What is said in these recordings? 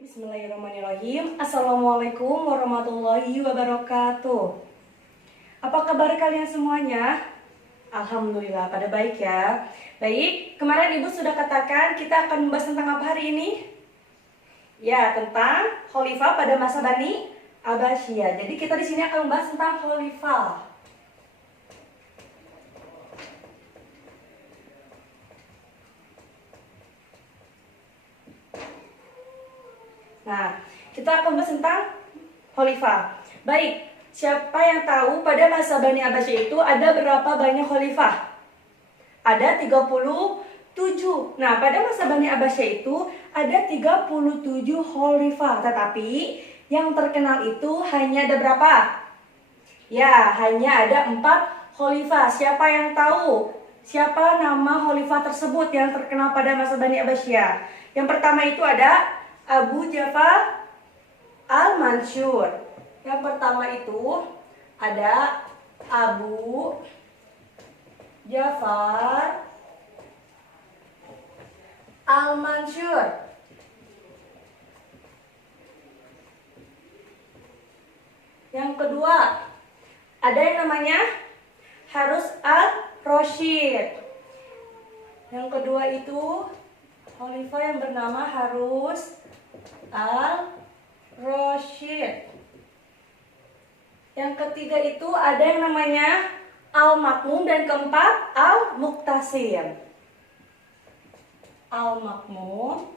Bismillahirrahmanirrahim. Assalamualaikum warahmatullahi wabarakatuh. Apa kabar kalian semuanya? Alhamdulillah pada baik ya. Baik, kemarin Ibu sudah katakan kita akan membahas tentang apa hari ini? Ya, tentang khalifah pada masa Bani Abbasiyah. Jadi kita di sini akan membahas tentang khalifah. Nah, kita akan bahas tentang khalifah. Baik, siapa yang tahu pada masa Bani Abbasiyah itu ada berapa banyak khalifah? Ada 37. Nah, pada masa Bani Abbasiyah itu ada 37 khalifah. Tetapi yang terkenal itu hanya ada berapa? Ya, hanya ada 4 khalifah. Siapa yang tahu? Siapa nama khalifah tersebut yang terkenal pada masa Bani Abbasiyah? Yang pertama itu ada Abu Ja'far Al-Mansur. Yang pertama itu ada Abu Ja'far Al-Mansur. Yang kedua ada yang namanya Harun Al-Rasyid. Yang kedua itu khalifah yang bernama Harun Al-Rasyid. Yang ketiga itu ada yang namanya Al-Makmun dan keempat Al-Muqtasim. Al-Makmun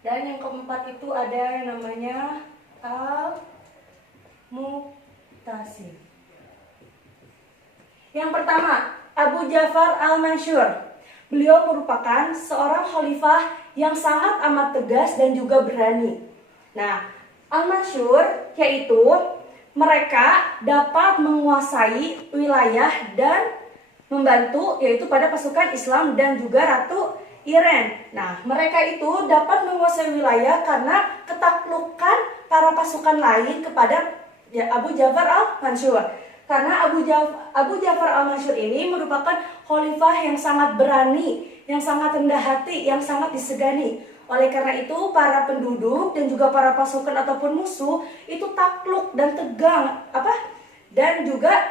dan yang keempat itu ada yang namanya Al-Muqtasim. Yang pertama, Abu Ja'far Al-Mansur. Beliau merupakan seorang khalifah yang sangat amat tegas dan juga berani. Nah, Al-Mansur yaitu mereka dapat menguasai wilayah dan membantu yaitu pada pasukan Islam dan juga Ratu Iren. Nah, mereka itu dapat menguasai wilayah karena ketaklukan para pasukan lain kepada Abu Ja'far Al-Mansur. Karena Abu Ja'far Al-Mansur ini merupakan khalifah yang sangat berani, yang sangat rendah hati, yang sangat disegani. Oleh karena itu, para penduduk dan juga para pasukan ataupun musuh itu takluk dan tegang, dan juga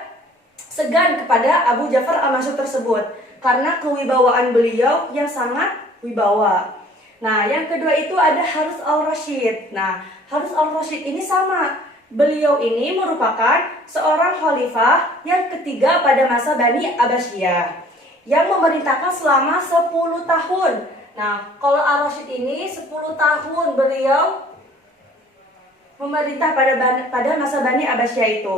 segan kepada Abu Ja'far Al-Mansur tersebut. Karena kewibawaan beliau yang sangat wibawa. Nah, yang kedua itu ada Harun Al-Rasyid. Nah, Harun Al-Rasyid ini sama. Beliau ini merupakan seorang khalifah yang ketiga pada masa Bani Abbasiyah yang memerintahkan selama 10 tahun. Nah, kalau Al-Rasyid ini 10 tahun beliau memerintah pada masa Bani Abbasiyah itu.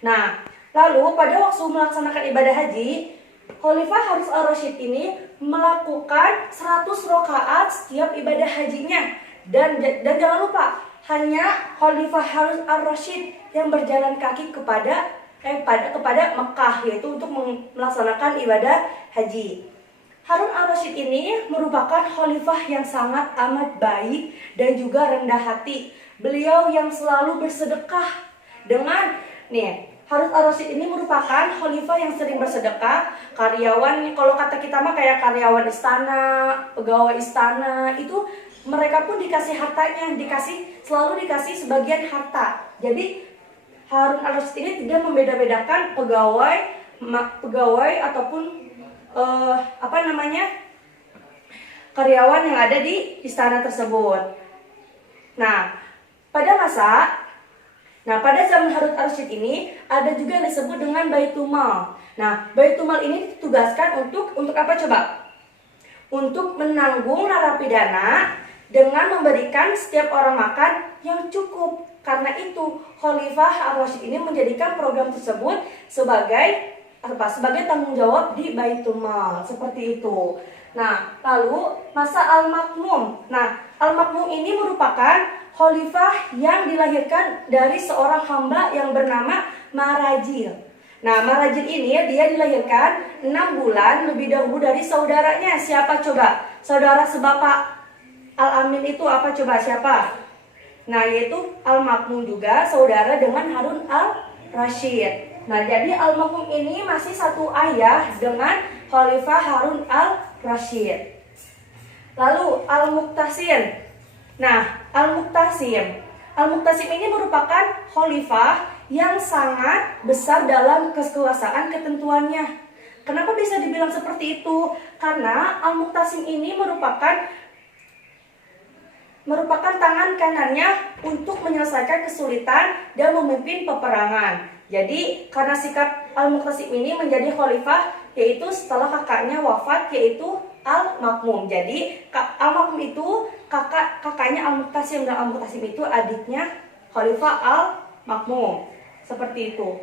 Nah, lalu pada waktu melaksanakan ibadah haji, Khalifah Harun Al-Rasyid ini melakukan 100 rakaat setiap ibadah hajinya. Dan jangan lupa, hanya Khalifah Harun Al-Rasyid yang berjalan kaki kepada Mekah, yaitu untuk melaksanakan ibadah haji. Harun Al-Rasyid ini merupakan khalifah yang sangat amat baik dan juga rendah hati. Beliau yang selalu bersedekah Harun Al-Rasyid ini merupakan khalifah yang sering bersedekah. Karyawan, kalau kata kita mah kayak karyawan istana, pegawai istana, itu mereka pun dikasih hartanya, selalu dikasih sebagian harta. Jadi Harun Al-Rasyid ini tidak membeda-bedakan pegawai ataupun karyawan yang ada di istana tersebut. Nah, pada zaman Harun Al-Rasyid ini ada juga yang disebut dengan Baitul Mal. Nah, Baitul Mal ini ditugaskan untuk apa coba? Untuk menanggung narapidana dengan memberikan setiap orang makan yang cukup. Karena itu Khalifah Al-Rasyid ini menjadikan program tersebut sebagai tanggung jawab di Baitul Mal, seperti itu. Nah, lalu masa Al-Makmun. Nah, Al-Makmun ini merupakan khalifah yang dilahirkan dari seorang hamba yang bernama Marajil. Nah, Marajil ini dia dilahirkan 6 bulan lebih dahulu dari saudaranya. Siapa coba? Saudara sebapak Al-Amin itu apa coba? Siapa? Nah, yaitu Al-Makmun juga saudara dengan Harun Al-Rasyid. Nah, jadi Al-Makmun ini masih satu ayah dengan Khalifah Harun Al-Rasyid. Lalu Al-Muqtasim. Nah, Al-Muqtasim ini merupakan khalifah yang sangat besar dalam kekuasaan ketentuannya. Kenapa bisa dibilang seperti itu? Karena Al-Muqtasim ini merupakan tangan kanannya untuk menyelesaikan kesulitan dan memimpin peperangan. Jadi karena sikap Al-Muqtasim ini menjadi khalifah, yaitu setelah kakaknya wafat, yaitu Al-Makmum. Jadi Al-Makmum itu kakaknya Al-Muqtasim, dan Al-Muqtasim itu adiknya Khalifah Al-Makmum. Seperti itu.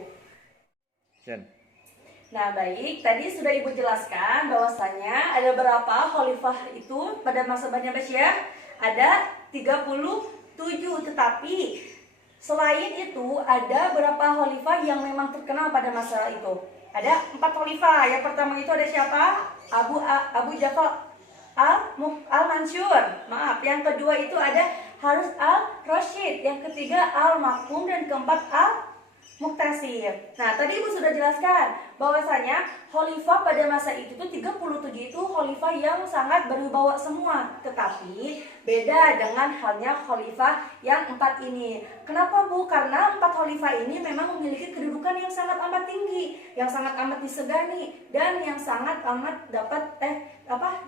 Nah, baik, tadi sudah Ibu jelaskan bahwasanya ada berapa khalifah itu pada masa Bani Abbasiyah? Ada 37, tetapi selain itu ada berapa khalifah yang memang terkenal pada masa itu? Ada 4 khalifah. Yang pertama itu ada siapa? Abu Ja'far Al-Mansur. Maaf, yang kedua itu ada Harun Al-Rasyid, yang ketiga Al-Makmum, dan keempat Al-Muqtasim. Nah, tadi Ibu sudah jelaskan bahwasanya khalifah pada masa itu tuh 37 itu khalifah yang sangat berwibawa semua. Tetapi beda dengan halnya khalifah yang 4 ini. Kenapa, Bu? Karena 4 khalifah ini memang memiliki kedudukan yang sangat amat tinggi, yang sangat amat disegani, dan yang sangat amat dapat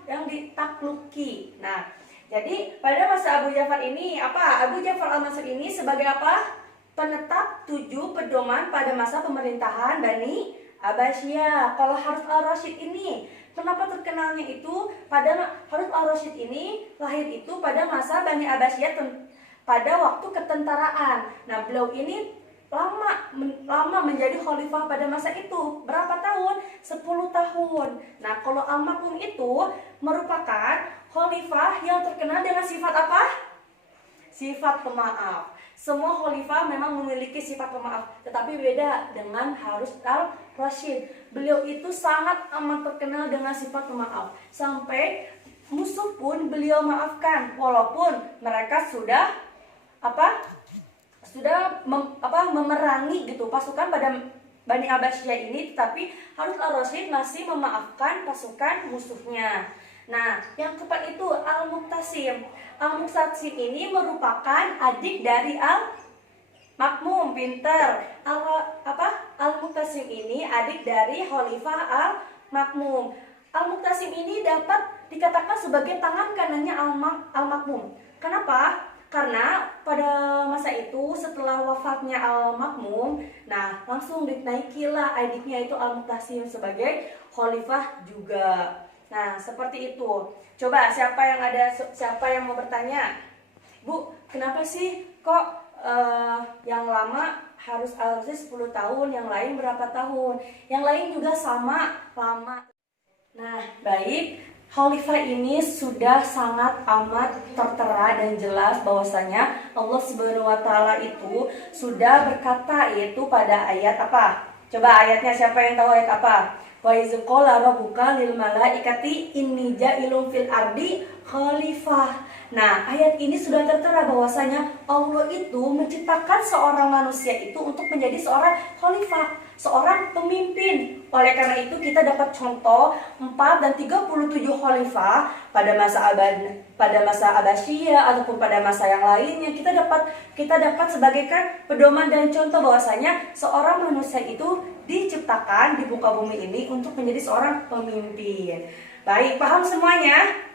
yang ditakluki. Nah, jadi pada masa Abu Ja'far ini Abu Ja'far Al-Mansur ini sebagai apa? Penetap 7 pedoman pada masa pemerintahan Bani Abbasiyah. Kalau Harun Al-Rasyid ini, kenapa terkenalnya itu pada Harun Al-Rasyid ini lahir itu pada masa Bani Abbasiyah pada waktu ketentaraan. Nah, beliau ini lama menjadi khalifah pada masa itu. Berapa tahun? 10 tahun. Nah, kalau Al-Makmum itu merupakan khalifah yang terkenal dengan sifat apa? Sifat pemaaf. Semua khalifah memang memiliki sifat pemaaf, tetapi beda dengan Harun Al-Rasyid. Beliau itu sangat amat terkenal dengan sifat pemaaf. Sampai musuh pun beliau maafkan, walaupun mereka sudah memerangi gitu pasukan pada Bani Abbasiyah ini, tetapi Harun Al-Rasyid masih memaafkan pasukan musuhnya. Nah, yang keempat itu Al-Muqtasim. Al-Muqtasim ini merupakan adik dari Al-Makmum, pinter. Al-Muqtasim ini adik dari Khalifah Al-Makmum. Al-Muqtasim ini dapat dikatakan sebagai tangan kanannya Al-Makmum. Kenapa? Karena pada masa itu setelah wafatnya Al-Makmum, nah langsung dinaikilah adiknya itu Al-Muqtasim sebagai khalifah juga. Nah, seperti itu. Coba siapa yang mau bertanya? Bu, kenapa sih kok yang lama harus Al-Rasyid 10 tahun, yang lain berapa tahun? Yang lain juga sama lama. Nah, baik. Khalifah ini sudah sangat amat tertera dan jelas bahwasanya Allah Subhanahu wa taala itu sudah berkata, yaitu pada ayat apa? Coba ayatnya, siapa yang tahu ayat apa? Wa iz qala rabbuka lil malaikati inni ja'ilun fil ardi khalifah. Nah, ayat ini sudah tertera bahwasanya Allah itu menciptakan seorang manusia itu untuk menjadi seorang khalifah, seorang pemimpin. Oleh karena itu kita dapat contoh 4 dan 37 khalifah pada masa Abbasiyah ataupun pada masa yang lainnya. Kita dapat sebagai pedoman dan contoh bahwasanya seorang manusia itu diciptakan di muka bumi ini untuk menjadi seorang pemimpin. Baik, paham semuanya?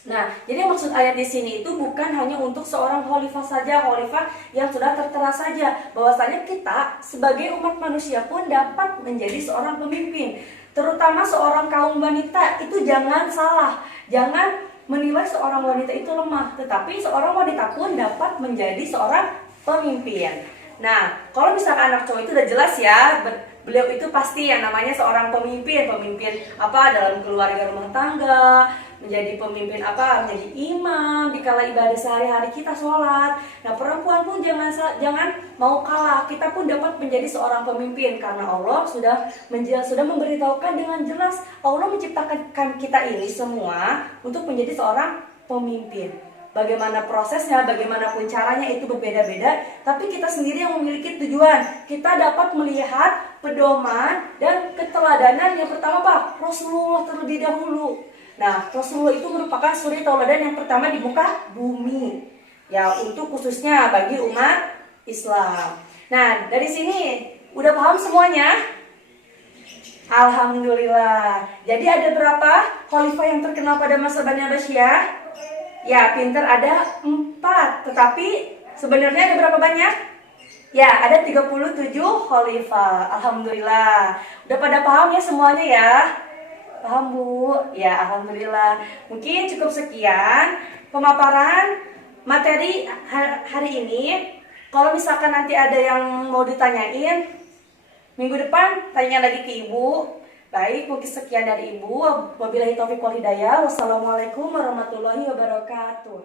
Nah, jadi maksud ayat di sini itu bukan hanya untuk seorang khalifah saja, khalifah yang sudah tertera saja, bahwasanya kita sebagai umat manusia pun dapat menjadi seorang pemimpin. Terutama seorang kaum wanita itu jangan salah, jangan menilai seorang wanita itu lemah, tetapi seorang wanita pun dapat menjadi seorang pemimpin. Nah, kalau misalkan anak cowok itu udah jelas ya, beliau itu pasti yang namanya seorang pemimpin dalam keluarga rumah tangga, menjadi pemimpin menjadi imam dikala ibadah sehari-hari kita sholat. Nah, perempuan pun jangan mau kalah, kita pun dapat menjadi seorang pemimpin karena Allah sudah memberitahukan dengan jelas. Allah menciptakan kita ini semua untuk menjadi seorang pemimpin. Bagaimana prosesnya, bagaimanapun caranya itu berbeda-beda, tapi kita sendiri yang memiliki tujuan. Kita dapat melihat pedoman dan keteladanan yang pertama Rasulullah terlebih dahulu. Nah, Rasulullah itu merupakan suri tauladan yang pertama di muka bumi. Ya, untuk khususnya bagi umat Islam. Nah, dari sini udah paham semuanya? Alhamdulillah. Jadi ada berapa khalifah yang terkenal pada masa Bani Abbasiyah? Ya, pinter, ada 4. Tetapi sebenarnya ada berapa banyak? Ya, ada 37 khalifah. Alhamdulillah. Udah pada paham ya semuanya ya? Paham, Bu? Ya, alhamdulillah. Mungkin cukup sekian pemaparan materi hari ini. Kalau misalkan nanti ada yang mau ditanyain, minggu depan tanya lagi ke Ibu. Baik, mungkin sekian dari Ibu. Wabillahi taufiq wal hidayah. Wassalamualaikum warahmatullahi wabarakatuh.